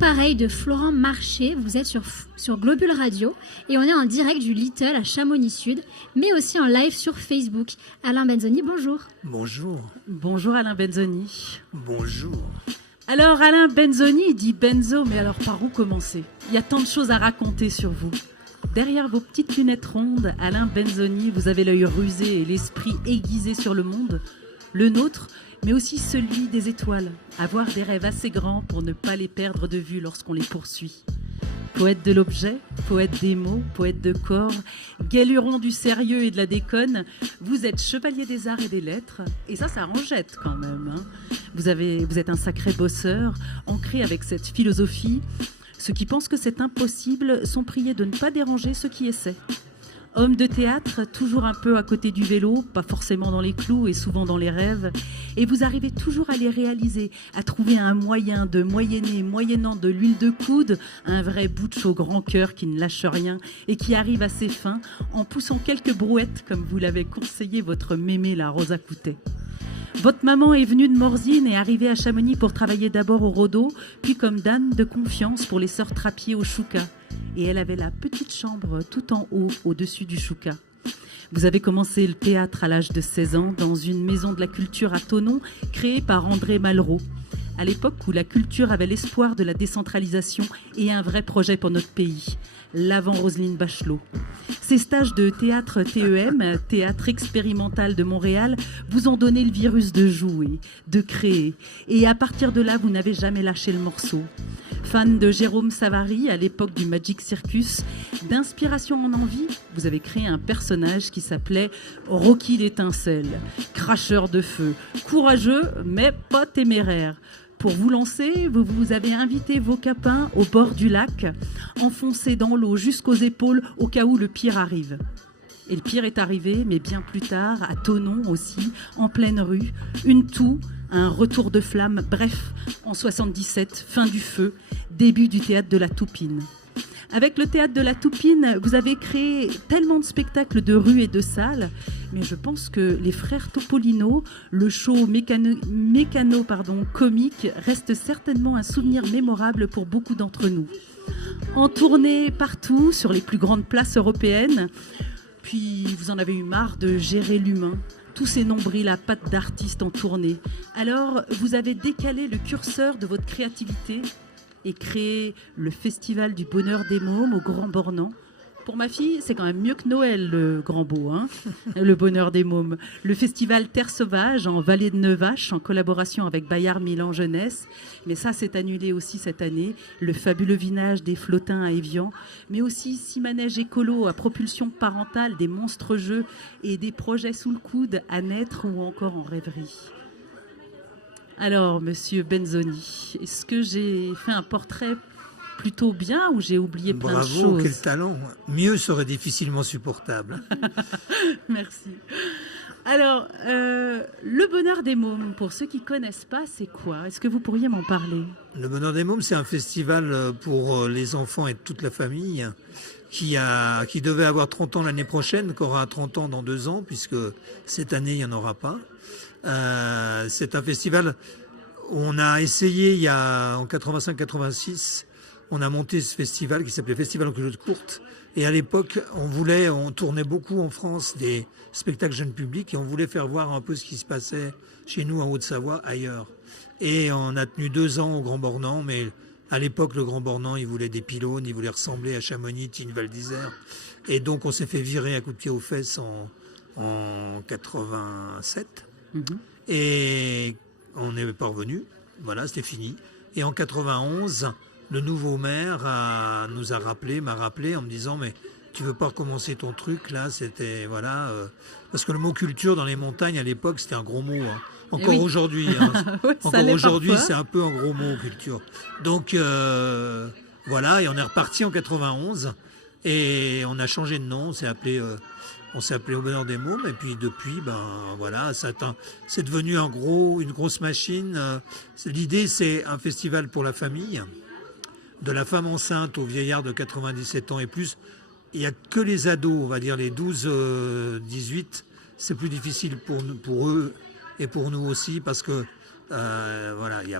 pareil de Florent Marché. Vous êtes sur Globule Radio et on est en direct du Little à Chamonix Sud, mais aussi en live sur Facebook. Alain Benzoni, bonjour. Bonjour. Bonjour Alain Benzoni. Bonjour. Alors Alain Benzoni dit Benzo, mais alors par où commencer? Il y a tant de choses à raconter sur vous. Derrière vos petites lunettes rondes, Alain Benzoni, vous avez l'œil rusé et l'esprit aiguisé sur le monde, le nôtre, mais aussi celui des étoiles. Avoir des rêves assez grands pour ne pas les perdre de vue lorsqu'on les poursuit. Poète de l'objet, poète des mots, poète de corps, guéluron du sérieux et de la déconne, vous êtes chevalier des arts et des lettres, et ça en jette quand même. Hein. Vous êtes un sacré bosseur, ancré avec cette philosophie. Ceux qui pensent que c'est impossible sont priés de ne pas déranger ceux qui essaient. Homme de théâtre, toujours un peu à côté du vélo, pas forcément dans les clous et souvent dans les rêves. Et vous arrivez toujours à les réaliser, à trouver un moyen de moyenner, moyennant de l'huile de coude, un vrai butch au grand cœur qui ne lâche rien et qui arrive à ses fins en poussant quelques brouettes, comme vous l'avez conseillé votre mémé, la Rosa Coutet. Votre maman est venue de Morzine et arrivée à Chamonix pour travailler d'abord au Rodo, puis comme dame de confiance pour les sœurs Trappier au Chouca. Et elle avait la petite chambre tout en haut, au-dessus du Chouca. Vous avez commencé le théâtre à l'âge de 16 ans dans une maison de la culture à Thonon, créée par André Malraux, à l'époque où la culture avait l'espoir de la décentralisation et un vrai projet pour notre pays, l'avant Roselyne Bachelot. Ces stages de théâtre TEM, Théâtre Expérimental de Montréal, vous ont donné le virus de jouer, de créer. Et à partir de là, vous n'avez jamais lâché le morceau. Fan de Jérôme Savary, à l'époque du Magic Circus, d'inspiration en envie, vous avez créé un personnage qui s'appelait Rocky l'Étincelle, cracheur de feu, courageux mais pas téméraire. Pour vous lancer, vous avez invité vos capins au bord du lac, enfoncés dans l'eau jusqu'aux épaules au cas où le pire arrive. Et le pire est arrivé, mais bien plus tard, à Thonon aussi, en pleine rue, une toux, un retour de flamme, bref, en 77, fin du feu, début du théâtre de la Toupine. Avec le théâtre de la Toupine, vous avez créé tellement de spectacles de rue et de salles, mais je pense que les frères Topolino, le show comique, reste certainement un souvenir mémorable pour beaucoup d'entre nous. En tournée partout, sur les plus grandes places européennes, puis vous en avez eu marre de gérer l'humain, tous ces nombrils à pattes d'artistes en tournée. Alors, vous avez décalé le curseur de votre créativité et créé le Festival du Bonheur des Mômes au Grand Bornand. Pour ma fille, c'est quand même mieux que Noël, le Grand Beau, hein, le Bonheur des Mômes. Le festival Terre Sauvage en Vallée de Nevache, en collaboration avec Bayard Milan Jeunesse. Mais ça, c'est annulé aussi cette année. Le fabuleux vinage des Flottins à Évian. Mais aussi 6 manèges écolos à propulsion parentale, des monstres jeux et des projets sous le coude à naître ou encore en rêverie. Alors, monsieur Benzoni, est-ce que j'ai fait un portrait plutôt bien ou j'ai oublié plein de choses? Bravo, quel talent. Mieux serait difficilement supportable. Merci. Alors, le Bonheur des Mômes, pour ceux qui ne connaissent pas, c'est quoi? Est-ce que vous pourriez m'en parler? Le Bonheur des Mômes, c'est un festival pour les enfants et toute la famille qui devait avoir 30 ans l'année prochaine, qui aura 30 ans dans 2 ans, puisque cette année, il n'y en aura pas. C'est un festival où on a essayé en 85-86, on a monté ce festival qui s'appelait Festival en culotte courte. Et à l'époque, on tournait beaucoup en France des spectacles jeunes publics et on voulait faire voir un peu ce qui se passait chez nous en Haute-Savoie, ailleurs. Et on a tenu 2 ans au Grand Bornand, mais à l'époque, le Grand Bornand, il voulait des pylônes, il voulait ressembler à Chamonix, Tignes, Val d'Isère. Et donc, on s'est fait virer à coups de pied aux fesses en 87. Et on n'est pas revenu. Voilà, c'était fini. Et en 91, le nouveau maire m'a rappelé en me disant mais tu veux pas recommencer ton truc là, c'était voilà parce que le mot culture dans les montagnes à l'époque c'était un gros mot hein. Encore aujourd'hui hein. Ouais, encore aujourd'hui c'est un peu un gros mot culture. Donc voilà et on est reparti en 91 et on a changé de nom, on s'est appelé Au Bonheur des Mômes et puis depuis ben voilà c'est devenu une grosse machine. L'idée c'est un festival pour la famille. De la femme enceinte au vieillard de 97 ans et plus, il n'y a que les ados, on va dire les 12-18, c'est plus difficile pour eux et pour nous aussi parce que Voilà, il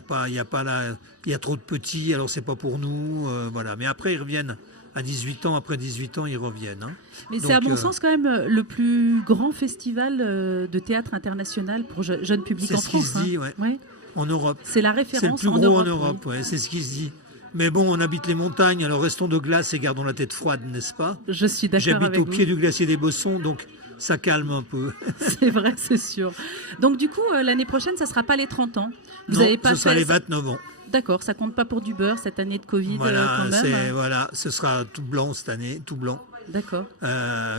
y a trop de petits, alors c'est pas pour nous. Voilà. Mais après, ils reviennent à 18 ans. Après 18 ans, ils reviennent. Hein. Mais c'est à mon sens quand même le plus grand festival de théâtre international pour jeune public en France. C'est ce qui se dit, ouais. En Europe. C'est la référence C'est le plus gros en Europe, oui. ouais, c'est ce qui se dit. Mais bon, on habite les montagnes, alors restons de glace et gardons la tête froide, n'est-ce pas? Je suis d'accord avec vous. J'habite au pied du glacier des Bossons, donc ça calme un peu. C'est vrai, c'est sûr. Donc du coup, l'année prochaine, ça ne sera pas les 30 ans. Non, ce sera les 29 ans. D'accord, ça compte pas pour du beurre cette année de Covid voilà, quand même. Voilà, ce sera tout blanc cette année, tout blanc. D'accord.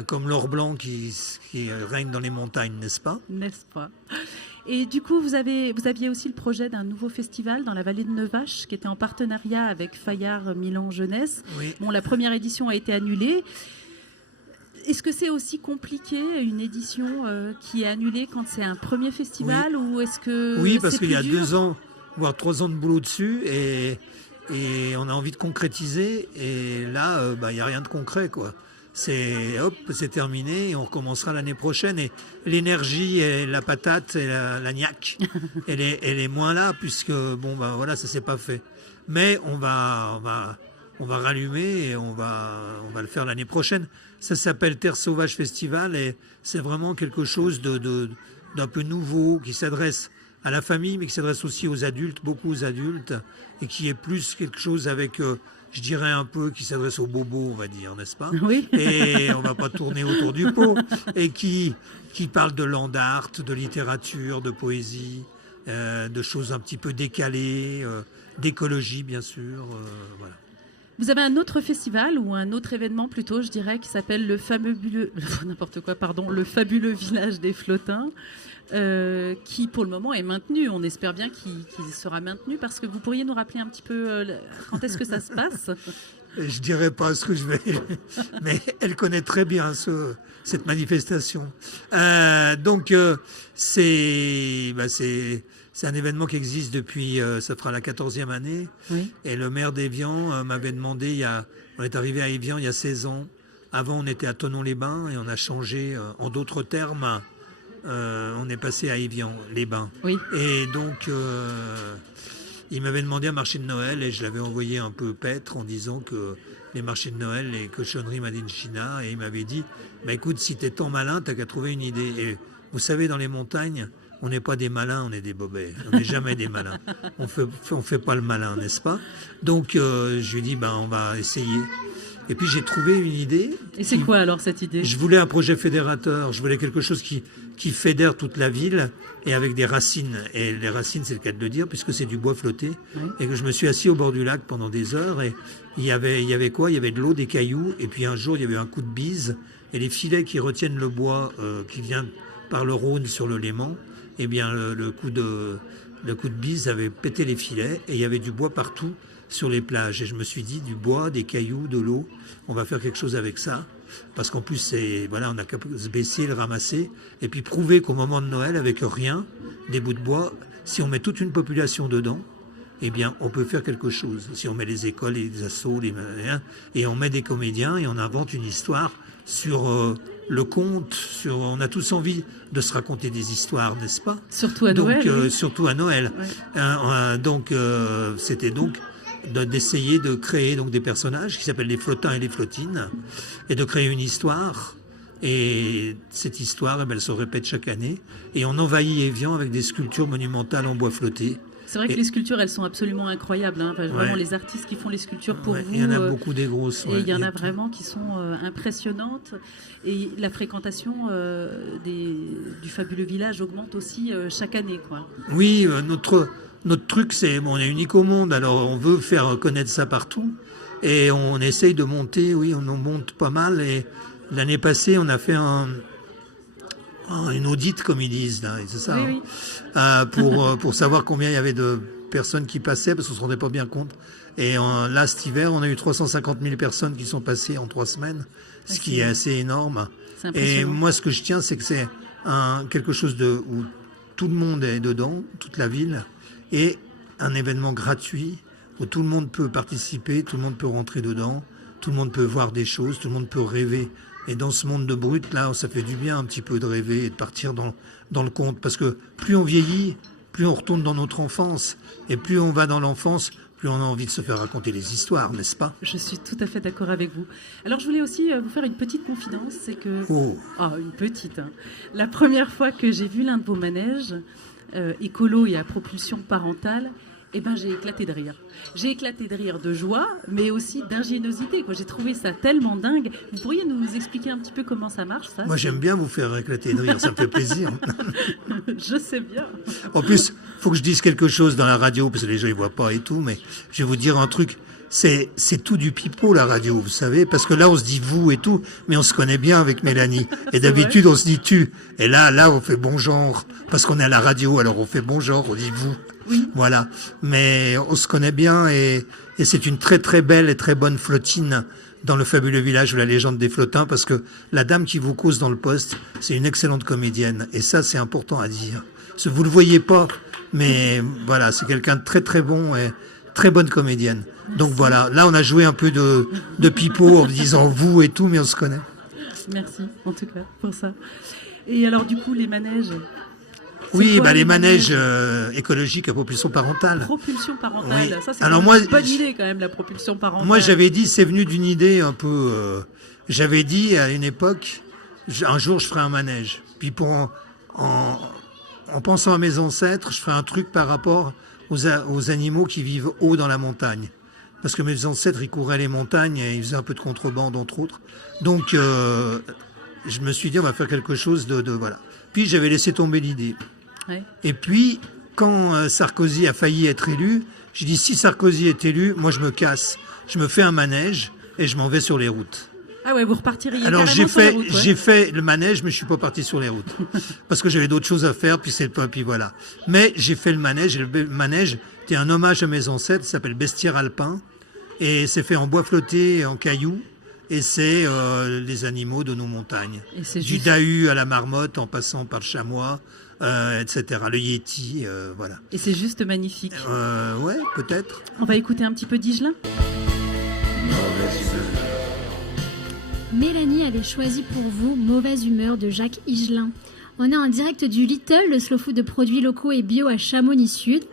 Comme l'or blanc qui règne dans les montagnes, n'est-ce pas? N'est-ce pas? Et du coup, vous aviez aussi le projet d'un nouveau festival dans la vallée de Nevache qui était en partenariat avec Fayard Milan Jeunesse. Oui. Bon, la première édition a été annulée. Est-ce que c'est aussi compliqué, une édition qui est annulée quand c'est un premier festival ou est-ce que oui, parce c'est qu'il y a plus dur 2 ans, voire 3 ans de boulot dessus et on a envie de concrétiser et là, il n'y a rien de concret, quoi. C'est terminé et on recommencera l'année prochaine et l'énergie et la patate et la niaque elle est moins là puisque voilà, ça s'est pas fait, mais on va rallumer et on va le faire l'année prochaine. Ça s'appelle Terre Sauvage Festival et c'est vraiment quelque chose d'un peu nouveau qui s'adresse à la famille mais qui s'adresse aussi aux adultes, beaucoup aux adultes et qui est plus quelque chose avec je dirais un peu qui s'adresse aux bobos, on va dire, n'est-ce pas? Oui. Et on va pas tourner autour du pot. Et qui parle de land art, de littérature, de poésie, de choses un petit peu décalées, d'écologie, bien sûr. Voilà. Vous avez un autre festival ou un autre événement plutôt, je dirais, qui s'appelle le fabuleux village des Flottins. Qui pour le moment est maintenu. On espère bien qu'il sera maintenu parce que vous pourriez nous rappeler un petit peu quand est-ce que ça se passe? Je dirais pas ce que je vais, mais elle connaît très bien cette manifestation. Donc c'est un événement qui existe depuis, ça fera la 14e année. Oui. Et le maire d'Évian m'avait demandé, on est arrivé à Évian il y a 16 ans. Avant on était à Thonon-les-Bains et on a changé en d'autres termes. On est passé à Évian-les-Bains. Oui. Et donc, il m'avait demandé un marché de Noël et je l'avais envoyé un peu paître en disant que les marchés de Noël, les cochonneries made in China. Et il m'avait dit, écoute, si t'es tant malin, t'as qu'à trouver une idée. Et vous savez, dans les montagnes, on n'est pas des malins, on est des bobets. On n'est jamais des malins. On fait pas le malin, n'est-ce pas? Donc, je lui ai dit, on va essayer. Et puis j'ai trouvé une idée. Et c'est quoi alors cette idée? Je voulais un projet fédérateur, je voulais quelque chose qui fédère toute la ville et avec des racines. Et les racines, c'est le cas de le dire, puisque c'est du bois flotté. Oui. Et que je me suis assis au bord du lac pendant des heures et il y avait quoi? Il y avait de l'eau, des cailloux, et puis un jour il y avait un coup de bise et les filets qui retiennent le bois qui vient par le Rhône sur le Léman, eh bien le coup de bise avait pété les filets et il y avait du bois partout sur les plages. Et je me suis dit, du bois, des cailloux, de l'eau, on va faire quelque chose avec ça. Parce qu'en plus, on a qu'à se baisser, le ramasser, et puis prouver qu'au moment de Noël, avec rien, des bouts de bois, si on met toute une population dedans, eh bien, on peut faire quelque chose. Si on met les écoles, les assos, et on met des comédiens, et on invente une histoire sur le conte, on a tous envie de se raconter des histoires, n'est-ce pas? Surtout à Noël. Oui. Surtout à Noël. Ouais. C'était d'essayer de créer donc des personnages qui s'appellent les Flottins et les Flottines et de créer une histoire. Et cette histoire, elle se répète chaque année. Et on envahit Évian avec des sculptures monumentales en bois flotté. C'est vrai que les sculptures, elles sont absolument incroyables. Enfin, vraiment, les artistes qui font les sculptures pour vous. Il y en a beaucoup des grosses. Et il y en a vraiment qui sont impressionnantes. Et la fréquentation du fabuleux village augmente aussi chaque année, quoi. Oui, notre truc, c'est, on est unique au monde, alors on veut faire connaître ça partout. Et on essaye de monter, on en monte pas mal. Et l'année passée, on a fait une audite, comme ils disent, là, c'est ça, oui. pour savoir combien il y avait de personnes qui passaient, parce qu'on ne se rendait pas bien compte. Et là, cet hiver, on a eu 350 000 personnes qui sont passées en 3 semaines, ce qui est assez énorme. Et moi, ce que je tiens, c'est que c'est quelque chose où tout le monde est dedans, toute la ville, et un événement gratuit où tout le monde peut participer, tout le monde peut rentrer dedans, tout le monde peut voir des choses, tout le monde peut rêver. Et dans ce monde de brut, là, ça fait du bien un petit peu de rêver et de partir dans le conte. Parce que plus on vieillit, plus on retourne dans notre enfance. Et plus on va dans l'enfance, plus on a envie de se faire raconter les histoires, n'est-ce pas? Je suis tout à fait d'accord avec vous. Alors, je voulais aussi vous faire une petite confidence, c'est que... Oh. Ah, une petite. Hein. La première fois que j'ai vu l'un de vos manèges, écolo et à propulsion parentale, eh ben, j'ai éclaté de rire. J'ai éclaté de rire de joie, mais aussi d'ingéniosité. J'ai trouvé ça tellement dingue. Vous pourriez nous expliquer un petit peu comment ça marche, ça? Moi, j'aime bien vous faire éclater de rire, ça me fait plaisir. Je sais bien. En plus, il faut que je dise quelque chose dans la radio, parce que les gens ne voient pas et tout, mais je vais vous dire un truc. C'est tout du pipeau, la radio, vous savez, parce que là, on se dit vous et tout, mais on se connaît bien avec Mélanie. Et d'habitude, on se dit tu. Et là, on fait bon genre, parce qu'on est à la radio, alors on fait bon genre, on dit vous. Oui. Voilà. Mais on se connaît bien et c'est une très très belle et très bonne flottine dans le fabuleux village de la légende des flottins, parce que la dame qui vous cause dans le poste, c'est une excellente comédienne. Et ça, c'est important à dire. Parce que vous le voyez pas, mais voilà, c'est quelqu'un de très très bon et très bonne comédienne. Donc voilà, là on a joué un peu de pipeau en disant vous et tout, mais on se connaît. Merci en tout cas pour ça. Et alors du coup les manèges. Oui, les manèges écologiques à propulsion parentale. Propulsion parentale, oui. Ça c'est alors une bonne idée quand même, la propulsion parentale. Moi j'avais dit, c'est venu d'une idée un peu... j'avais dit à une époque, un jour je ferai un manège. Puis en pensant à mes ancêtres, je ferai un truc par rapport aux animaux qui vivent haut dans la montagne. Parce que mes ancêtres, ils couraient les montagnes et ils faisaient un peu de contrebande, entre autres. Donc, je me suis dit, on va faire quelque chose de voilà. Puis, j'avais laissé tomber l'idée. Ouais. Et puis, quand Sarkozy a failli être élu, j'ai dit, si Sarkozy est élu, moi, je me casse. Je me fais un manège et je m'en vais sur les routes. Ah ouais, vous repartiriez Alors carrément sur les routes, ouais. j'ai fait le manège, mais je suis pas parti sur les routes parce que j'avais d'autres choses à faire. Puis voilà. Mais j'ai fait le manège. Et le manège était un hommage à mes ancêtres. Ça s'appelle Bestiaire alpin et c'est fait en bois flotté, en cailloux. Et c'est les animaux de nos montagnes. Du dahu à la marmotte, en passant par le chamois, etc. Le yéti, voilà. Et c'est juste magnifique. Ouais, peut-être. On va écouter un petit peu d'Higelin. Mélanie avait choisi pour vous Mauvaise humeur de Jacques Higelin. On est en direct du Little, le slow food de produits locaux et bio à Chamonix-Sud.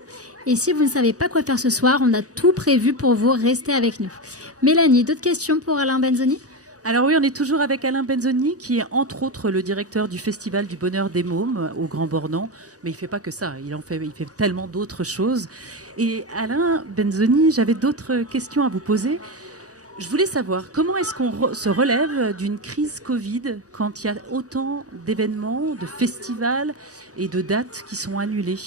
Et si vous ne savez pas quoi faire ce soir, on a tout prévu pour vous, restez avec nous. Mélanie, d'autres questions pour Alain Benzoni? Alors oui, on est toujours avec Alain Benzoni, qui est entre autres le directeur du Festival du Bonheur des Mômes au Grand Bornand. Mais il ne fait pas que ça, il fait tellement d'autres choses. Et Alain Benzoni, j'avais d'autres questions à vous poser. Je voulais savoir, comment est-ce qu'on se relève d'une crise Covid quand il y a autant d'événements, de festivals et de dates qui sont annulés?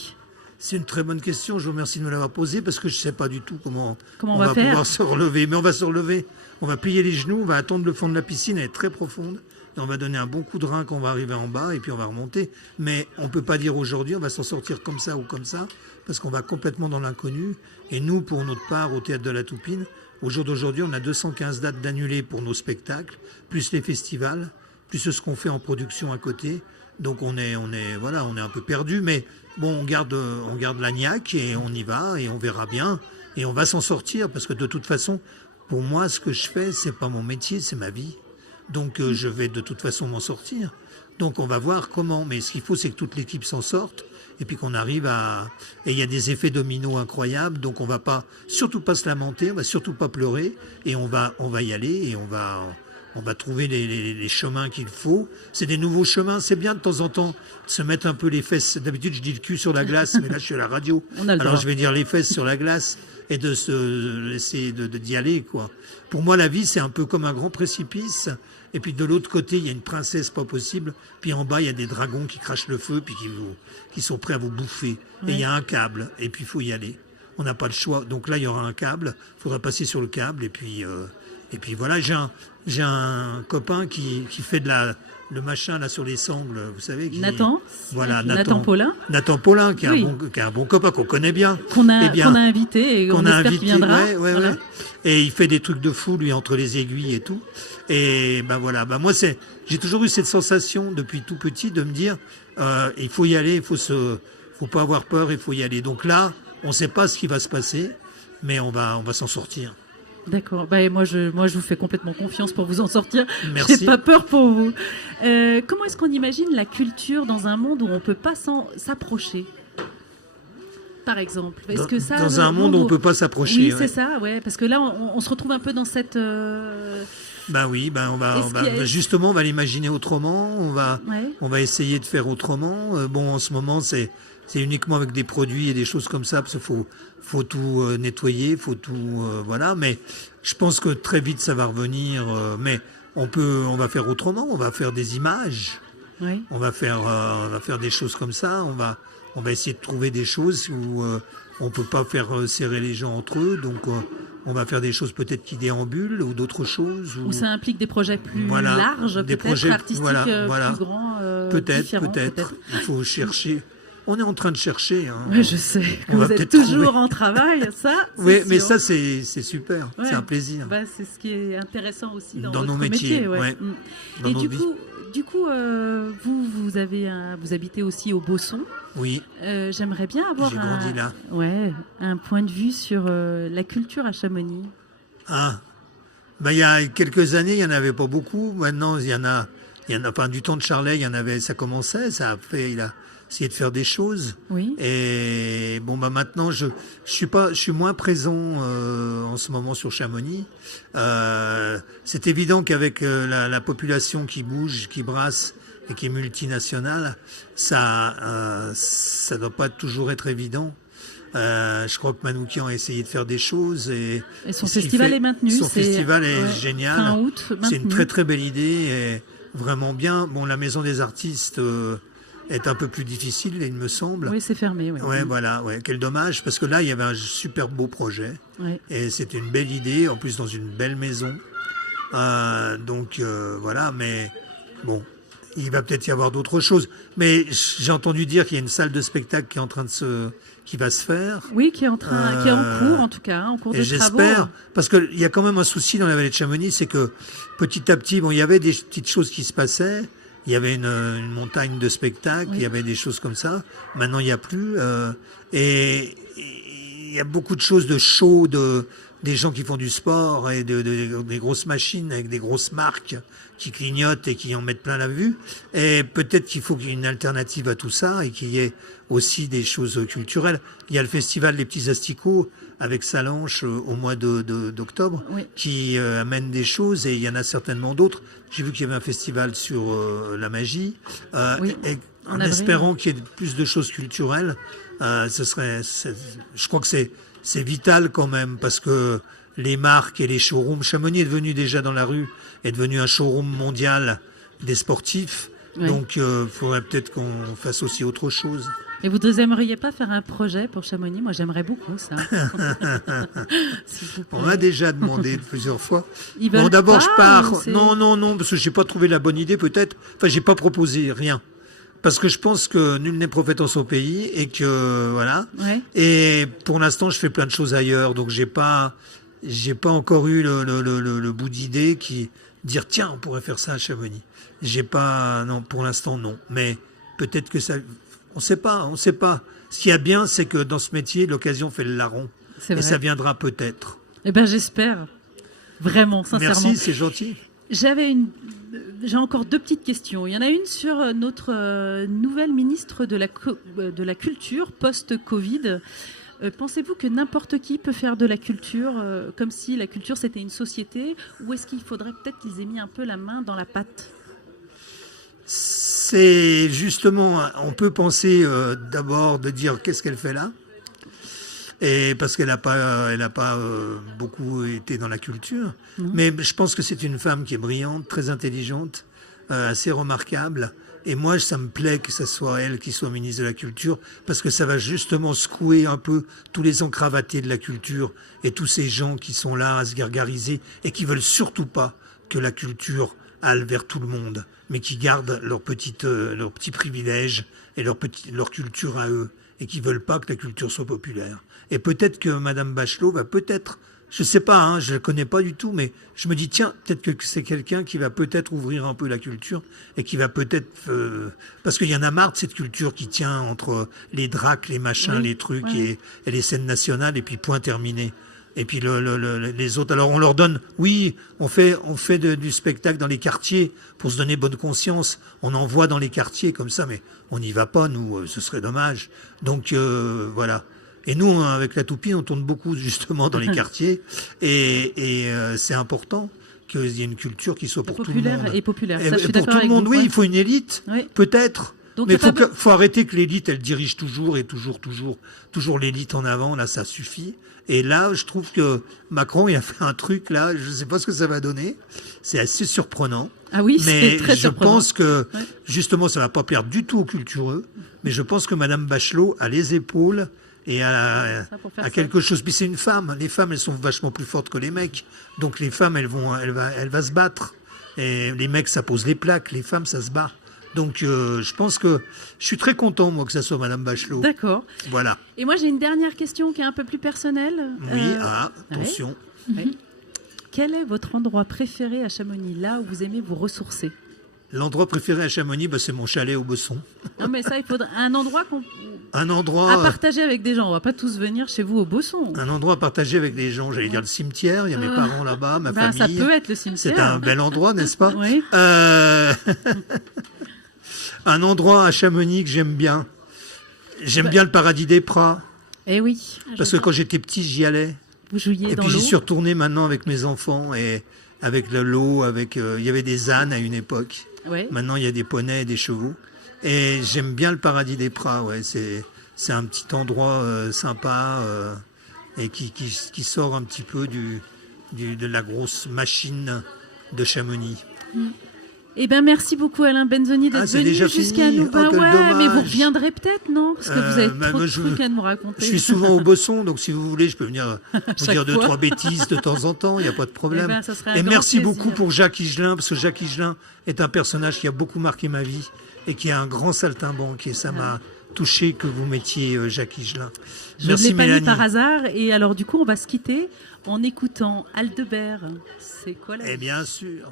C'est une très bonne question, je vous remercie de me l'avoir posée parce que je ne sais pas du tout comment on va faire pouvoir se relever. Mais on va se relever, on va plier les genoux, on va attendre le fond de la piscine, elle est très profonde. Et on va donner un bon coup de rein quand on va arriver en bas et puis on va remonter. Mais on ne peut pas dire aujourd'hui on va s'en sortir comme ça ou comme ça parce qu'on va complètement dans l'inconnu. Et nous, pour notre part, au Théâtre de la Toupine, au jour d'aujourd'hui, on a 215 dates d'annulés pour nos spectacles, plus les festivals, plus ce qu'on fait en production à côté. Donc on est un peu perdu, mais bon, on garde la niaque et on y va et on verra bien et on va s'en sortir parce que de toute façon, pour moi, ce que je fais, c'est pas mon métier, c'est ma vie. Donc je vais de toute façon m'en sortir. Donc on va voir comment. Mais ce qu'il faut, c'est que toute l'équipe s'en sorte et puis qu'on arrive à... Et il y a des effets dominos incroyables, donc on va surtout pas se lamenter, on va surtout pas pleurer et on va y aller et on va trouver les chemins qu'il faut. C'est des nouveaux chemins. C'est bien de temps en temps de se mettre un peu les fesses. D'habitude, je dis le cul sur la glace, mais là, je suis à la radio. Alors, je vais dire les fesses sur la glace et de se laisser d'y aller, quoi. Pour moi, la vie, c'est un peu comme un grand précipice. Et puis, de l'autre côté, il y a une princesse pas possible. Puis en bas, il y a des dragons qui crachent le feu puis qui sont prêts à vous bouffer. Ouais. Et il y a un câble. Et puis, il faut y aller. On n'a pas le choix. Donc là, il y aura un câble. Il faudra passer sur le câble. Et puis voilà, j'ai un copain qui fait le machin là sur les sangles, vous savez. Nathan. Voilà, Nathan Paulin. Nathan Paulin, qui est un bon copain qu'on connaît bien. Qu'on a invité et qu'on espère qu'il viendra. Ouais. Et il fait des trucs de fou, lui, entre les aiguilles et tout. Et voilà, moi, j'ai toujours eu cette sensation depuis tout petit de me dire, il faut y aller, faut pas avoir peur, il faut y aller. Donc là, on ne sait pas ce qui va se passer, mais on va s'en sortir. D'accord. Moi, je vous fais complètement confiance pour vous en sortir. Merci. J'ai pas peur pour vous. Comment est-ce qu'on imagine la culture dans un monde où on peut pas s'approcher? par exemple. Dans, dans un monde où on ne peut pas s'approcher. Oui, c'est ça, ouais, parce que là, on se retrouve un peu dans cette... Ben oui, justement, on va l'imaginer autrement, on va essayer de faire autrement. Bon, en ce moment, c'est uniquement avec des produits et des choses comme ça, parce qu'il faut tout nettoyer, faut tout... voilà, mais je pense que très vite, ça va revenir. Mais on va faire autrement, on va faire des images, oui. on va faire des choses comme ça, on va essayer de trouver des choses où on peut pas faire serrer les gens entre eux, donc on va faire des choses peut-être qui déambulent ou d'autres choses. Où ça implique des projets plus voilà, larges, des peut-être projets, artistiques, voilà. plus grands, Peut-être. Il faut chercher. On est en train de chercher. Hein. Oui, je sais que vous êtes toujours en travail, ça. Oui, mais ça, c'est super. Ouais. C'est un plaisir. Bah, c'est ce qui est intéressant aussi dans nos votre métiers. Ouais. Et du coup, vous habitez aussi au Bausson. Oui. J'aimerais bien avoir J'ai grandi là. Un point de vue sur la culture à Chamonix. Ah, il y a quelques années, il n'y en avait pas beaucoup. Maintenant, il y en a. Enfin, du temps de Charlet, il y en avait. Ça commençait. Il a essayé de faire des choses. Oui. Et bon, maintenant, je suis moins présent en ce moment sur Chamonix. C'est évident qu'avec la population qui bouge, qui brasse et qui est multinationale, ça doit pas toujours être évident. Je crois que Manoukian a essayé de faire des choses et son festival est maintenu. Son festival est génial. Fin août, c'est une très très belle idée et vraiment bien. Bon, la Maison des Artistes est un peu plus difficile, il me semble. Oui, c'est fermé. Oui. Ouais, voilà. Ouais. Quel dommage, parce que là, il y avait un super beau projet. Ouais. Et c'était une belle idée, en plus dans une belle maison. Donc, voilà. Mais bon, il va peut-être y avoir d'autres choses. Mais j'ai entendu dire qu'il y a une salle de spectacle qui va se faire. Oui, qui est en cours, en tout cas, en cours de travaux. J'espère, parce qu'il y a quand même un souci dans la vallée de Chamonix, c'est que petit à petit, bon, il y avait des petites choses qui se passaient. Il y avait une montagne de spectacles, il y avait des choses comme ça. Maintenant, il n'y a plus. Et il y a beaucoup de choses de show, des gens qui font du sport et des grosses machines avec des grosses marques qui clignotent et qui en mettent plein la vue. Et peut-être qu'il faut qu'il y ait une alternative à tout ça et qu'il y ait aussi des choses culturelles. Il y a le festival des Petits Asticots avec Salanche au mois d'octobre qui amène des choses et il y en a certainement d'autres. J'ai vu qu'il y avait un festival sur la magie et en espérant qu'il y ait plus de choses culturelles, je crois que c'est vital quand même parce que les marques et les showrooms, Chamonix est devenu déjà dans la rue, est devenu un showroom mondial des sportifs. Oui. Donc il faudrait peut-être qu'on fasse aussi autre chose. Et vous n'aimeriez pas faire un projet pour Chamonix? Moi, j'aimerais beaucoup ça. On m'a déjà demandé plusieurs fois. Bon, d'abord, je pars. Non, parce que j'ai pas trouvé la bonne idée, peut-être. Enfin, j'ai pas proposé rien. Parce que je pense que nul n'est prophète en son pays et que voilà. Ouais. Et pour l'instant, je fais plein de choses ailleurs, donc j'ai pas encore eu le bout d'idée qui dire tiens, on pourrait faire ça à Chamonix. Non, pour l'instant non. Mais peut-être que ça. On sait pas. Ce qu'il y a bien, c'est que dans ce métier, l'occasion fait le larron. Et ça viendra peut-être. Eh ben, j'espère. Vraiment, sincèrement. Merci, c'est gentil. J'ai encore deux petites questions. Il y en a une sur notre nouvelle ministre de la Culture post-Covid. Pensez-vous que n'importe qui peut faire de la culture, comme si la culture c'était une société, ou est-ce qu'il faudrait peut-être qu'ils aient mis un peu la main dans la pâte? C'est justement, on peut penser d'abord de dire qu'est-ce qu'elle fait là, et parce qu'elle n'a pas beaucoup été dans la culture. Mais je pense que c'est une femme qui est brillante, très intelligente, assez remarquable. Et moi, ça me plaît que ce soit elle qui soit ministre de la Culture, parce que ça va justement secouer un peu tous les encravatés de la culture et tous ces gens qui sont là à se gargariser et qui veulent surtout pas que la culture aille vers tout le monde, mais qui gardent leurs petits privilèges et leur culture à eux, et qui veulent pas que la culture soit populaire. Et peut-être que Madame Bachelot va peut-être, je sais pas, hein, je la connais pas du tout, mais je me dis tiens, peut-être que c'est quelqu'un qui va peut-être ouvrir un peu la culture et qui va peut-être parce qu'il y en a marre de cette culture qui tient entre les dracs, les machins, les trucs et les scènes nationales et puis point terminé. Et puis les autres, alors on leur donne, oui, on fait du spectacle dans les quartiers pour se donner bonne conscience. On envoie dans les quartiers comme ça, mais on n'y va pas, nous, ce serait dommage. Donc voilà. Et nous, avec la Toupie, on tourne beaucoup justement dans les quartiers. Et c'est important qu'il y ait une culture qui soit pour tout le monde. Et populaire. Ça, Et je suis pour d'accord tout le avec monde, vous. oui, Ouais. il faut une élite, Oui. peut-être. Donc, Mais il y a il pas faut arrêter que l'élite, elle dirige toujours et toujours l'élite en avant. Là, ça suffit. Et là, je trouve que Macron, il a fait un truc, là, je ne sais pas ce que ça va donner. C'est assez surprenant. Ah oui, Mais c'est très je surprenant. pense que, Ouais. justement, ça ne va pas plaire du tout aux cultureux. Mais je pense que Madame Bachelot a les épaules et Ça, pour faire a ça. quelque chose. Puis c'est une femme. Les femmes, elles sont vachement plus fortes que les mecs. Donc les femmes, elle va se battre. Et les mecs, ça pose les plaques. Les femmes, ça se bat. Donc je pense que je suis très content, moi, que ça soit Madame Bachelot. D'accord. Voilà. Et moi, j'ai une dernière question qui est un peu plus personnelle. Oui, ouais. attention. Ouais. Quel est votre endroit préféré à Chamonix, là où vous aimez vous ressourcer? L'endroit préféré à Chamonix, bah, c'est mon chalet au Besson. Non, mais ça, il faudrait un endroit Un à endroit, partager avec des gens. On va pas tous venir chez vous au Besson. un endroit partagé avec les gens. J'allais dire le cimetière. Il y a mes parents là-bas, ma Bah, ça famille. peut être le cimetière. C'est un bel endroit, n'est-ce pas? Oui. Un endroit à Chamonix que j'aime bien. J'aime bien le Paradis des Pras. Eh oui. Parce que quand j'étais petit, j'y allais. Vous jouiez Et dans puis l'eau. j'y suis retourné maintenant avec mes enfants et avec l'eau, il y avait des ânes à une époque. Ouais. Maintenant, il y a des poneys et des chevaux. Et j'aime bien le Paradis des Pras. Ouais, c'est un petit endroit sympa et qui sort un petit peu de la grosse machine de Chamonix. Eh ben merci beaucoup Alain Benzoni d'être c'est venu déjà jusqu'à fini. nous. Bah Oh, quel ouais, mais vous dommage. reviendrez peut-être, non? Parce que vous avez trop de trucs à nous raconter. Je suis souvent au Besson, donc si vous voulez, je peux venir vous Chaque dire deux, fois. trois bêtises de temps en temps, il n'y a pas de problème. Eh ben, ça serait un Et grand merci plaisir. beaucoup pour Jacques Higelin, parce que Jacques Higelin est un personnage qui a beaucoup marqué ma vie et qui est un grand saltimbanque. Et ça m'a touché que vous mettiez Jacques Higelin. Je ne Merci l'ai pas mis Mélanie. par hasard. Et alors du coup, on va se quitter en écoutant Aldebert. C'est quoi la Et bien sûr.